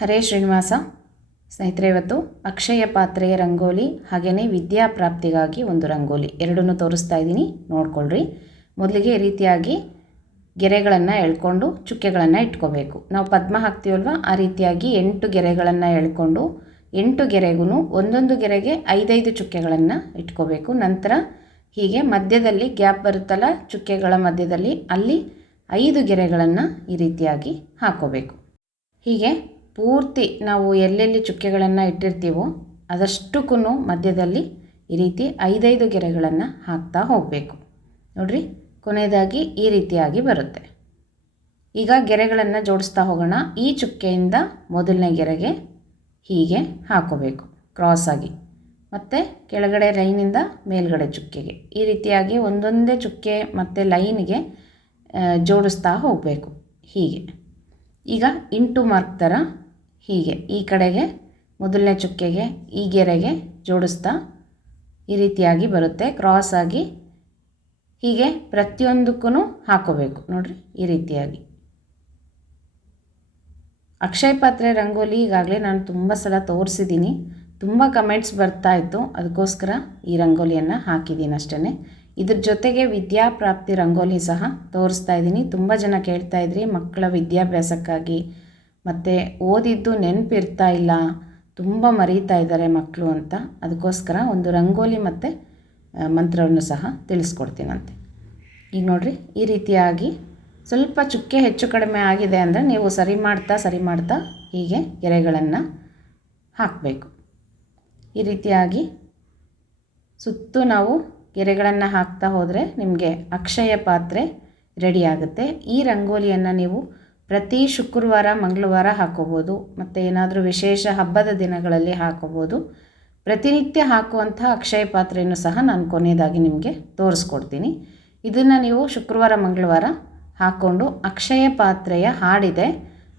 ಹರೇ ಶ್ರೀನಿವಾಸ. ಸ್ನೇಹಿತರೆ, ಇವತ್ತು ಅಕ್ಷಯ ಪಾತ್ರೆಯ ರಂಗೋಲಿ ಹಾಗೆಯೇ ವಿದ್ಯಾಪ್ರಾಪ್ತಿಗಾಗಿ ಒಂದು ರಂಗೋಲಿ. ಎರಡನ್ನೂ ತೋರಿಸ್ತಾ ಇದ್ದೀನಿ. ನೋಡ್ಕೊಳ್ರಿ. ಮೊದಲಿಗೆ ಈ ರೀತಿಯಾಗಿ ಗೆರೆಗಳನ್ನು ಎಳ್ಕೊಂಡು ಚುಕ್ಕೆಗಳನ್ನು ಇಟ್ಕೋಬೇಕು. ನಾವು ಪದ್ಮ ಹಾಕ್ತೀವಲ್ವ? ಆ ರೀತಿಯಾಗಿ ಎಂಟು ಗೆರೆಗಳನ್ನು ಎಳ್ಕೊಂಡು ಎಂಟು ಗೆರೆಗೂ ಒಂದೊಂದು ಗೆರೆಗೆ ಐದೈದು ಚುಕ್ಕೆಗಳನ್ನು ಇಟ್ಕೋಬೇಕು. ನಂತರ ಹೀಗೆ ಮಧ್ಯದಲ್ಲಿ ಗ್ಯಾಪ್ ಬರುತ್ತಲ್ಲ, ಚುಕ್ಕೆಗಳ ಮಧ್ಯದಲ್ಲಿ ಅಲ್ಲಿ ಐದು ಗೆರೆಗಳನ್ನು ಈ ರೀತಿಯಾಗಿ ಹಾಕೋಬೇಕು. ಹೀಗೆ ಪೂರ್ತಿ ನಾವು ಎಲ್ಲೆಲ್ಲಿ ಚುಕ್ಕೆಗಳನ್ನು ಇಟ್ಟಿರ್ತೀವೋ ಅದಷ್ಟಕ್ಕೂ ಮಧ್ಯದಲ್ಲಿ ಈ ರೀತಿ ಐದೈದು ಗೆರೆಗಳನ್ನು ಹಾಕ್ತಾ ಹೋಗಬೇಕು. ನೋಡ್ರಿ, ಕೊನೆಯದಾಗಿ ಈ ರೀತಿಯಾಗಿ ಬರುತ್ತೆ. ಈಗ ಗೆರೆಗಳನ್ನು ಜೋಡಿಸ್ತಾ ಹೋಗೋಣ. ಈ ಚುಕ್ಕೆಯಿಂದ ಮೊದಲನೇ ಗೆರೆಗೆ ಹೀಗೆ ಹಾಕೋಬೇಕು ಕ್ರಾಸಾಗಿ ಮತ್ತು ಕೆಳಗಡೆ ಲೈನಿಂದ ಮೇಲ್ಗಡೆ ಚುಕ್ಕೆಗೆ. ಈ ರೀತಿಯಾಗಿ ಒಂದೊಂದೇ ಚುಕ್ಕೆ ಮತ್ತು ಲೈನಿಗೆ ಜೋಡಿಸ್ತಾ ಹೋಗಬೇಕು ಹೀಗೆ. ಈಗ ಇಂಟು ಮಾರ್ಕ್ ಥರ ಹೀಗೆ ಈ ಕಡೆಗೆ, ಮೊದಲನೇ ಚುಕ್ಕೆಗೆ, ಈ ಗೆರೆಗೆ ಜೋಡಿಸ್ತಾ ಈ ರೀತಿಯಾಗಿ ಬರುತ್ತೆ ಕ್ರಾಸ್ ಆಗಿ. ಹೀಗೆ ಪ್ರತಿಯೊಂದಕ್ಕೂ ಹಾಕೋಬೇಕು. ನೋಡಿರಿ, ಈ ರೀತಿಯಾಗಿ. ಅಕ್ಷಯ ಪಾತ್ರೆ ರಂಗೋಲಿ ಈಗಾಗಲೇ ನಾನು ತುಂಬ ಸಲ ತೋರಿಸಿದ್ದೀನಿ. ತುಂಬ ಕಮೆಂಟ್ಸ್ ಬರ್ತಾ ಇತ್ತು. ಅದಕ್ಕೋಸ್ಕರ ಈ ರಂಗೋಲಿಯನ್ನು ಹಾಕಿದ್ದೀನಿ ಅಷ್ಟೇ ಇದ್ರ ಜೊತೆಗೆ ವಿದ್ಯಾಪ್ರಾಪ್ತಿ ರಂಗೋಲಿ ಸಹ ತೋರಿಸ್ತಾ ಇದ್ದೀನಿ. ತುಂಬ ಜನ ಕೇಳ್ತಾ ಇದ್ರಿ, ಮಕ್ಕಳ ವಿದ್ಯಾಭ್ಯಾಸಕ್ಕಾಗಿ. ಮತ್ತು ಓದಿದ್ದು ನೆನಪಿರ್ತಾ ಇಲ್ಲ, ತುಂಬ ಮರೀತಾ ಇದ್ದಾರೆ ಮಕ್ಕಳು ಅಂತ. ಅದಕ್ಕೋಸ್ಕರ ಒಂದು ರಂಗೋಲಿ ಮತ್ತು ಮಂತ್ರವನ್ನು ಸಹ ತಿಳಿಸ್ಕೊಡ್ತೀನಂತೆ. ಈಗ ನೋಡಿರಿ, ಈ ರೀತಿಯಾಗಿ ಸ್ವಲ್ಪ ಚುಕ್ಕೆ ಹೆಚ್ಚು ಕಡಿಮೆ ಆಗಿದೆ ಅಂದರೆ ನೀವು ಸರಿ ಮಾಡ್ತಾ ಸರಿ ಮಾಡ್ತಾ ಹೀಗೆ ಗೆರೆಗಳನ್ನು ಹಾಕಬೇಕು. ಈ ರೀತಿಯಾಗಿ ಸುತ್ತು ನಾವು ಗೆರೆಗಳನ್ನು ಹಾಕ್ತಾ ಹೋದರೆ ನಿಮಗೆ ಅಕ್ಷಯ ಪಾತ್ರೆ ರೆಡಿಯಾಗುತ್ತೆ ಈ ರಂಗೋಲಿಯನ್ನು ನೀವು ಪ್ರತಿ ಶುಕ್ರವಾರ, ಮಂಗಳವಾರ ಹಾಕೋಬೋದು. ಮತ್ತು ಏನಾದರೂ ವಿಶೇಷ ಹಬ್ಬದ ದಿನಗಳಲ್ಲಿ ಹಾಕೋಬೋದು. ಪ್ರತಿನಿತ್ಯ ಹಾಕುವಂಥ ಅಕ್ಷಯ ಪಾತ್ರೆಯನ್ನು ಸಹ ನಾನು ಕೊನೆಯದಾಗಿ ನಿಮಗೆ ತೋರಿಸ್ಕೊಡ್ತೀನಿ. ಇದನ್ನು ನೀವು ಶುಕ್ರವಾರ, ಮಂಗಳವಾರ ಹಾಕ್ಕೊಂಡು ಅಕ್ಷಯ ಪಾತ್ರೆಯ ಹಾಡಿದೆ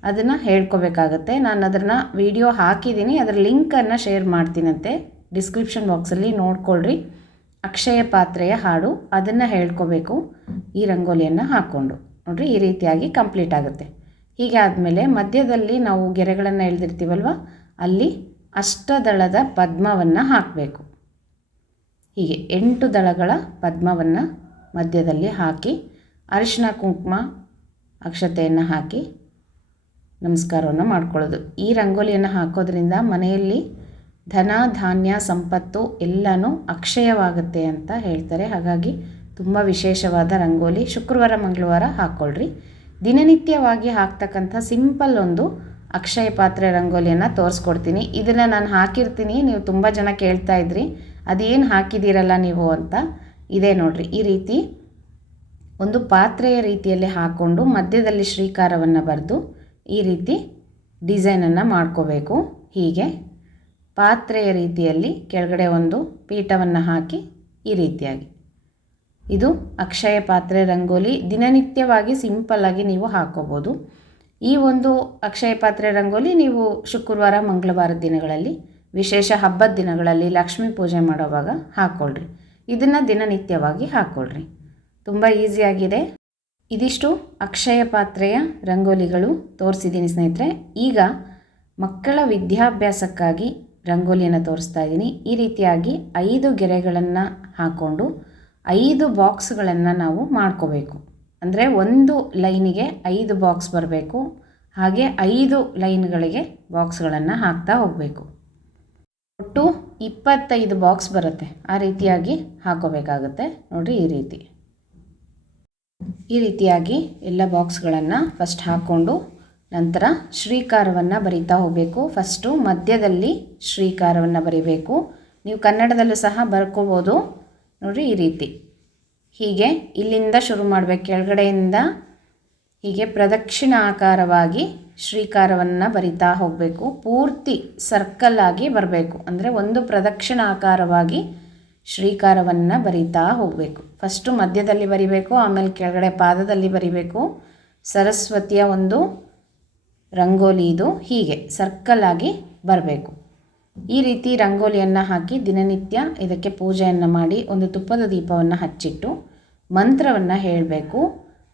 ಅದನ್ನು ಹೇಳ್ಕೊಬೇಕಾಗತ್ತೆ. ನಾನು ಅದನ್ನು ವಿಡಿಯೋ ಹಾಕಿದ್ದೀನಿ. ಅದರ ಲಿಂಕನ್ನು ಶೇರ್ ಮಾಡ್ತೀನಂತೆ. ಡಿಸ್ಕ್ರಿಪ್ಷನ್ ಬಾಕ್ಸಲ್ಲಿ ನೋಡ್ಕೊಳ್ರಿ. ಅಕ್ಷಯ ಪಾತ್ರೆಯ ಹಾಡು ಅದನ್ನು ಹೇಳ್ಕೋಬೇಕು. ಈ ರಂಗೋಲಿಯನ್ನು ಹಾಕ್ಕೊಂಡು. ನೋಡಿರಿ, ಈ ರೀತಿಯಾಗಿ ಕಂಪ್ಲೀಟ್ ಆಗುತ್ತೆ. ಹೀಗೆ ಆದಮೇಲೆ ಮಧ್ಯದಲ್ಲಿ ನಾವು ಗೆರೆಗಳನ್ನು ಎಳೆದಿರ್ತೀವಲ್ವ, ಅಲ್ಲಿ ಅಷ್ಟದಳದ ಪದ್ಮವನ್ನು ಹಾಕಬೇಕು. ಹೀಗೆ ಎಂಟು ದಳಗಳ ಪದ್ಮವನ್ನು ಮಧ್ಯದಲ್ಲಿ ಹಾಕಿ ಅರಿಶಿನ ಕುಂಕುಮ ಅಕ್ಷತೆಯನ್ನು ಹಾಕಿ ನಮಸ್ಕಾರವನ್ನು ಮಾಡ್ಕೊಳ್ಳೋದು. ಈ ರಂಗೋಲಿಯನ್ನು ಹಾಕೋದ್ರಿಂದ ಮನೆಯಲ್ಲಿ ಧನ, ಧಾನ್ಯ, ಸಂಪತ್ತು ಎಲ್ಲನೂ ಅಕ್ಷಯವಾಗುತ್ತೆ ಅಂತ ಹೇಳ್ತಾರೆ. ಹಾಗಾಗಿ ತುಂಬ ವಿಶೇಷವಾದ ರಂಗೋಲಿ ಶುಕ್ರವಾರ, ಮಂಗಳವಾರ ಹಾಕ್ಕೊಳ್ರಿ. ದಿನನಿತ್ಯವಾಗಿ ಹಾಕ್ತಕ್ಕಂಥ ಸಿಂಪಲ್ ಒಂದು ಅಕ್ಷಯ ಪಾತ್ರೆ ರಂಗೋಲಿಯನ್ನು ತೋರಿಸ್ಕೊಡ್ತೀನಿ. ಇದನ್ನು ನಾನು ಹಾಕಿರ್ತೀನಿ. ನೀವು ತುಂಬ ಜನ ಕೇಳ್ತಾ ಇದ್ರಿ. ಅದೇನು ಹಾಕಿದ್ದೀರಲ್ಲ ನೀವು ಅಂತ. ಇದೇ ನೋಡ್ರಿ. ಈ ರೀತಿ ಒಂದು ಪಾತ್ರೆಯ ರೀತಿಯಲ್ಲಿ ಹಾಕ್ಕೊಂಡು ಮಧ್ಯದಲ್ಲಿ ಶ್ರೀಕಾರವನ್ನು ಬರೆದು ಈ ರೀತಿ ಡಿಸೈನನ್ನು ಮಾಡ್ಕೋಬೇಕು. ಹೀಗೆ ಪಾತ್ರೆಯ ರೀತಿಯಲ್ಲಿ ಕೆಳಗಡೆ ಒಂದು ಪೀಠವನ್ನು ಹಾಕಿ ಈ ರೀತಿಯಾಗಿ. ಇದು ಅಕ್ಷಯ ಪಾತ್ರೆ ರಂಗೋಲಿ ದಿನನಿತ್ಯವಾಗಿ ಸಿಂಪಲ್ಲಾಗಿ ನೀವು ಹಾಕೋಬೋದು. ಈ ಒಂದು ಅಕ್ಷಯ ಪಾತ್ರೆ ರಂಗೋಲಿ ನೀವು ಶುಕ್ರವಾರ ಮಂಗಳವಾರದ ದಿನಗಳಲ್ಲಿ, ವಿಶೇಷ ಹಬ್ಬದ ದಿನಗಳಲ್ಲಿ ಲಕ್ಷ್ಮೀ ಪೂಜೆ ಮಾಡೋವಾಗ ಹಾಕ್ಕೊಳ್ರಿ ಇದನ್ನು ದಿನನಿತ್ಯವಾಗಿ ಹಾಕ್ಕೊಳ್ರಿ ತುಂಬ ಈಸಿಯಾಗಿದೆ ಇದಿಷ್ಟು ಅಕ್ಷಯ ಪಾತ್ರೆಯ ರಂಗೋಲಿಗಳು ತೋರಿಸಿದ್ದೀನಿ ಸ್ನೇಹಿತರೆ. ಈಗ ಮಕ್ಕಳ ವಿದ್ಯಾಭ್ಯಾಸಕ್ಕಾಗಿ ರಂಗೋಲಿಯನ್ನು ತೋರಿಸ್ತಾ ಇದ್ದೀನಿ. ಈ ರೀತಿಯಾಗಿ ಐದು ಗೆರೆಗಳನ್ನು ಹಾಕ್ಕೊಂಡು ಐದು ಬಾಕ್ಸ್ಗಳನ್ನು ನಾವು ಮಾಡ್ಕೋಬೇಕು. ಅಂದರೆ ಒಂದು ಲೈನಿಗೆ ಐದು ಬಾಕ್ಸ್ ಬರಬೇಕು. ಹಾಗೆ ಐದು ಲೈನ್ಗಳಿಗೆ ಬಾಕ್ಸ್ಗಳನ್ನು ಹಾಕ್ತಾ ಹೋಗಬೇಕು. ಒಟ್ಟು ಇಪ್ಪತ್ತೈದು ಬಾಕ್ಸ್ ಬರುತ್ತೆ. ಆ ರೀತಿಯಾಗಿ ಹಾಕೋಬೇಕಾಗುತ್ತೆ. ನೋಡಿರಿ ಈ ರೀತಿ. ಈ ರೀತಿಯಾಗಿ ಎಲ್ಲ ಬಾಕ್ಸ್ಗಳನ್ನು ಫಸ್ಟ್ ಹಾಕ್ಕೊಂಡು ನಂತರ ಶ್ರೀಕಾರವನ್ನು ಬರಿತಾ ಹೋಗಬೇಕು. ಫಸ್ಟು ಮಧ್ಯದಲ್ಲಿ ಶ್ರೀಕಾರವನ್ನು ಬರಿಬೇಕು. ನೀವು ಕನ್ನಡದಲ್ಲೂ ಸಹ ಬರ್ಕೋಬೋದು. ನೋಡಿರಿ ಈ ರೀತಿ. ಹೀಗೆ ಇಲ್ಲಿಂದ ಶುರು ಮಾಡಬೇಕು. ಕೆಳಗಡೆಯಿಂದ ಹೀಗೆ ಪ್ರದಕ್ಷಿಣಾಕಾರವಾಗಿ ಶ್ರೀಕಾರವನ್ನು ಬರಿತಾ ಹೋಗಬೇಕು. ಪೂರ್ತಿ ಸರ್ಕಲ್ ಆಗಿ ಬರಬೇಕು. ಅಂದರೆ ಒಂದು ಪ್ರದಕ್ಷಿಣ ಆಕಾರವಾಗಿ ಶ್ರೀಕಾರವನ್ನು ಬರಿತಾ ಹೋಗಬೇಕು. ಫಸ್ಟು ಮಧ್ಯದಲ್ಲಿ ಬರಿಬೇಕು, ಆಮೇಲೆ ಕೆಳಗಡೆ ಪಾದದಲ್ಲಿ ಬರಿಬೇಕು. ಸರಸ್ವತಿಯ ಒಂದು ರಂಗೋಲಿ ಇದು. ಹೀಗೆ ಸರ್ಕಲ್ ಆಗಿ ಬರಬೇಕು. ಈ ರೀತಿ ರಂಗೋಲಿಯನ್ನು ಹಾಕಿ ದಿನನಿತ್ಯ ಇದಕ್ಕೆ ಪೂಜೆಯನ್ನು ಮಾಡಿ ಒಂದು ತುಪ್ಪದ ದೀಪವನ್ನು ಹಚ್ಚಿಟ್ಟು ಮಂತ್ರವನ್ನು ಹೇಳಬೇಕು.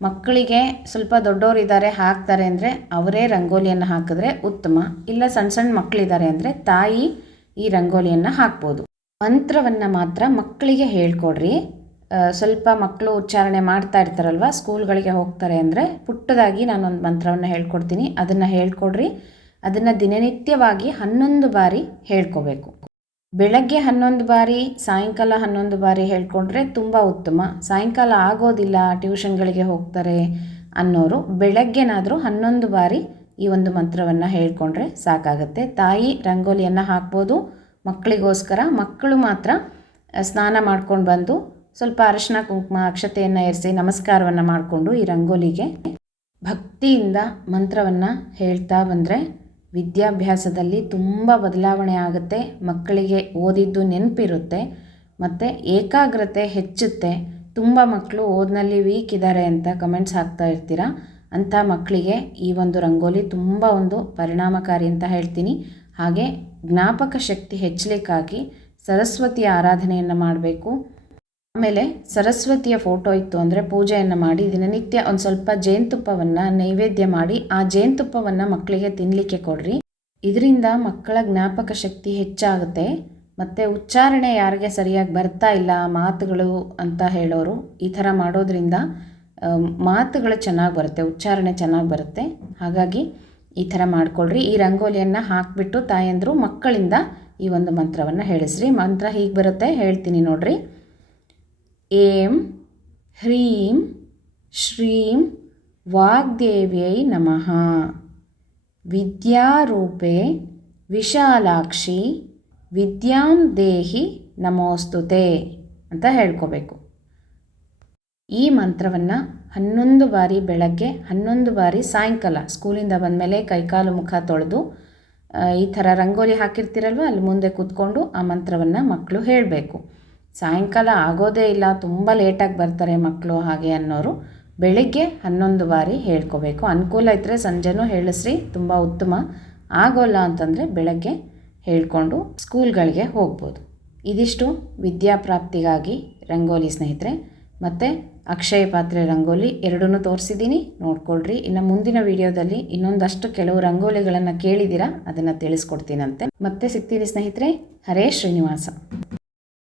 ಮಕ್ಕಳಿಗೆ ಸ್ವಲ್ಪ ದೊಡ್ಡವರಿದ್ದಾರೆ, ಹಾಕ್ತಾರೆ ಅಂದರೆ ಅವರೇ ರಂಗೋಲಿಯನ್ನು ಹಾಕಿದ್ರೆ ಉತ್ತಮ. ಇಲ್ಲ ಸಣ್ಣ ಸಣ್ಣ ಮಕ್ಕಳಿದ್ದಾರೆ ಅಂದರೆ ತಾಯಿ ಈ ರಂಗೋಲಿಯನ್ನು ಹಾಕ್ಬೋದು. ಮಂತ್ರವನ್ನು ಮಾತ್ರ ಮಕ್ಕಳಿಗೆ ಹೇಳ್ಕೊಡ್ರಿ. ಸ್ವಲ್ಪ ಮಕ್ಕಳು ಉಚ್ಚಾರಣೆ ಮಾಡ್ತಾ ಇರ್ತಾರಲ್ವ, ಸ್ಕೂಲ್ಗಳಿಗೆ ಹೋಗ್ತಾರೆ ಅಂದರೆ ಪುಟ್ಟದಾಗಿ ನಾನೊಂದು ಮಂತ್ರವನ್ನು ಹೇಳ್ಕೊಡ್ತೀನಿ. ಅದನ್ನು ಹೇಳ್ಕೊಡ್ರಿ. ಅದನ್ನು ದಿನನಿತ್ಯವಾಗಿ ಹನ್ನೊಂದು ಬಾರಿ ಹೇಳ್ಕೋಬೇಕು. ಬೆಳಗ್ಗೆ ಹನ್ನೊಂದು ಬಾರಿ, ಸಾಯಂಕಾಲ ಹನ್ನೊಂದು ಬಾರಿ ಹೇಳ್ಕೊಂಡ್ರೆ ತುಂಬ ಉತ್ತಮ. ಸಾಯಂಕಾಲ ಆಗೋದಿಲ್ಲ ಟ್ಯೂಷನ್ಗಳಿಗೆ ಹೋಗ್ತಾರೆ ಅನ್ನೋರು, ಬೆಳಗ್ಗೆನಾದರೂ ಹನ್ನೊಂದು ಬಾರಿ ಈ ಒಂದು ಮಂತ್ರವನ್ನು ಹೇಳ್ಕೊಂಡ್ರೆ ಸಾಕಾಗುತ್ತೆ. ತಾಯಿ ರಂಗೋಲಿಯನ್ನು ಹಾಕ್ಬೋದು. ಮಕ್ಕಳಿಗೋಸ್ಕರ ಮಕ್ಕಳು ಮಾತ್ರ ಸ್ನಾನ ಮಾಡ್ಕೊಂಡು ಬಂದು ಸ್ವಲ್ಪ ಅರಶಿನ, ಕುಂಕುಮ, ಅಕ್ಷತೆಯನ್ನು ಏರಿಸಿ ನಮಸ್ಕಾರವನ್ನು ಮಾಡಿಕೊಂಡು ಈ ರಂಗೋಲಿಗೆ ಭಕ್ತಿಯಿಂದ ಮಂತ್ರವನ್ನು ಹೇಳ್ತಾ ಬಂದರೆ ವಿದ್ಯಾಭ್ಯಾಸದಲ್ಲಿ ತುಂಬ ಬದಲಾವಣೆ ಆಗುತ್ತೆ. ಮಕ್ಕಳಿಗೆ ಓದಿದ್ದು ನೆನಪಿರುತ್ತೆ, ಮತ್ತು ಏಕಾಗ್ರತೆ ಹೆಚ್ಚುತ್ತೆ. ತುಂಬ ಮಕ್ಕಳು ಓದಿನಲ್ಲಿ ವೀಕ್ ಇದ್ದಾರೆ ಅಂತ ಕಮೆಂಟ್ಸ್ ಹಾಕ್ತಾ ಇರ್ತೀರ? ಅಂಥ ಮಕ್ಕಳಿಗೆ ಈ ಒಂದು ರಂಗೋಲಿ ತುಂಬ ಒಂದು ಪರಿಣಾಮಕಾರಿ ಅಂತ ಹೇಳ್ತೀನಿ. ಹಾಗೆ ಜ್ಞಾಪಕ ಶಕ್ತಿ ಹೆಚ್ಚಲಿಕ್ಕಾಗಿ ಸರಸ್ವತಿಯ ಆರಾಧನೆಯನ್ನು ಮಾಡಬೇಕು. ಆಮೇಲೆ ಸರಸ್ವತಿಯ ಫೋಟೋ ಇತ್ತು ಅಂದರೆ ಪೂಜೆಯನ್ನು ಮಾಡಿ ದಿನನಿತ್ಯ ಒಂದು ಸ್ವಲ್ಪ ಜೇನುತುಪ್ಪವನ್ನು ನೈವೇದ್ಯ ಮಾಡಿ, ಆ ಜೇನುತುಪ್ಪವನ್ನು ಮಕ್ಕಳಿಗೆ ತಿನ್ನಲಿಕ್ಕೆ ಕೊಡ್ರಿ. ಇದರಿಂದ ಮಕ್ಕಳ ಜ್ಞಾಪಕ ಶಕ್ತಿ ಹೆಚ್ಚಾಗುತ್ತೆ. ಮತ್ತು ಉಚ್ಚಾರಣೆ ಯಾರಿಗೆ ಸರಿಯಾಗಿ ಬರ್ತಾ ಇಲ್ಲ, ಮಾತುಗಳು ಅಂತ ಹೇಳೋರು, ಈ ಥರ ಮಾಡೋದ್ರಿಂದ ಮಾತುಗಳು ಚೆನ್ನಾಗಿ ಬರುತ್ತೆ, ಉಚ್ಚಾರಣೆ ಚೆನ್ನಾಗಿ ಬರುತ್ತೆ. ಹಾಗಾಗಿ ಈ ಥರ ಮಾಡ್ಕೊಳ್ರಿ. ಈ ರಂಗೋಲಿಯನ್ನು ಹಾಕಿಬಿಟ್ಟು ತಾಯಂದರು ಮಕ್ಕಳಿಂದ ಈ ಒಂದು ಮಂತ್ರವನ್ನು ಹೇಳಿಸ್ರಿ. ಮಂತ್ರ ಹೀಗೆ ಬರುತ್ತೆ ಹೇಳ್ತೀನಿ ನೋಡ್ರಿ. ಏಂ ಹ್ರೀಂ ಶ್ರೀಂ ವಾಗ್ದೇವ್ಯೈ ನಮಃ ವಿದ್ಯಾರೂಪೆ ವಿಶಾಲಾಕ್ಷಿ ವಿದ್ಯಾಂ ದೇಹಿ ನಮೋಸ್ತುತೆ ಅಂತ ಹೇಳ್ಕೋಬೇಕು. ಈ ಮಂತ್ರವನ್ನು ಹನ್ನೊಂದು ಬಾರಿ ಬೆಳಗ್ಗೆ, ಹನ್ನೊಂದು ಬಾರಿ ಸಾಯಂಕಾಲ ಸ್ಕೂಲಿಂದ ಬಂದಮೇಲೆ ಕೈಕಾಲು ಮುಖ ತೊಳೆದು ಈ ಥರ ರಂಗೋಲಿ ಹಾಕಿರ್ತೀರಲ್ವ, ಅಲ್ಲಿ ಮುಂದೆ ಕೂತ್ಕೊಂಡು ಆ ಮಂತ್ರವನ್ನು ಮಕ್ಕಳು ಹೇಳಬೇಕು. ಸಾಯಂಕಾಲ ಆಗೋದೇ ಇಲ್ಲ, ತುಂಬ ಲೇಟಾಗಿ ಬರ್ತಾರೆ ಮಕ್ಕಳು ಹಾಗೆ ಅನ್ನೋರು. ಬೆಳಿಗ್ಗೆ ಹನ್ನೊಂದು ಬಾರಿ ಹೇಳ್ಕೋಬೇಕು. ಅನುಕೂಲ ಇದ್ದರೆ ಸಂಜೆನೂ ಹೇಳಿಸ್ರಿ, ತುಂಬ ಉತ್ತಮ. ಆಗೋಲ್ಲ ಅಂತಂದರೆ ಬೆಳಗ್ಗೆ ಹೇಳ್ಕೊಂಡು ಸ್ಕೂಲ್ಗಳಿಗೆ ಹೋಗ್ಬೋದು. ಇದಿಷ್ಟು ವಿದ್ಯಾಪ್ರಾಪ್ತಿಗಾಗಿ ರಂಗೋಲಿ ಸ್ನೇಹಿತರೆ. ಮತ್ತು ಅಕ್ಷಯ ಪಾತ್ರೆ ರಂಗೋಲಿ ಎರಡನ್ನೂ ತೋರಿಸಿದ್ದೀನಿ. ನೋಡ್ಕೊಳ್ರಿ. ಇನ್ನು ಮುಂದಿನ ವಿಡಿಯೋದಲ್ಲಿ ಇನ್ನೊಂದಷ್ಟು ಕೆಲವು ರಂಗೋಲಿಗಳನ್ನು ಕೇಳಿದ್ದೀರಾ, ಅದನ್ನು ತಿಳಿಸ್ಕೊಡ್ತೀನಂತೆ. ಮತ್ತೆ ಸಿಗ್ತೀನಿ ಸ್ನೇಹಿತರೆ. ಹರೇ ಶ್ರೀನಿವಾಸ.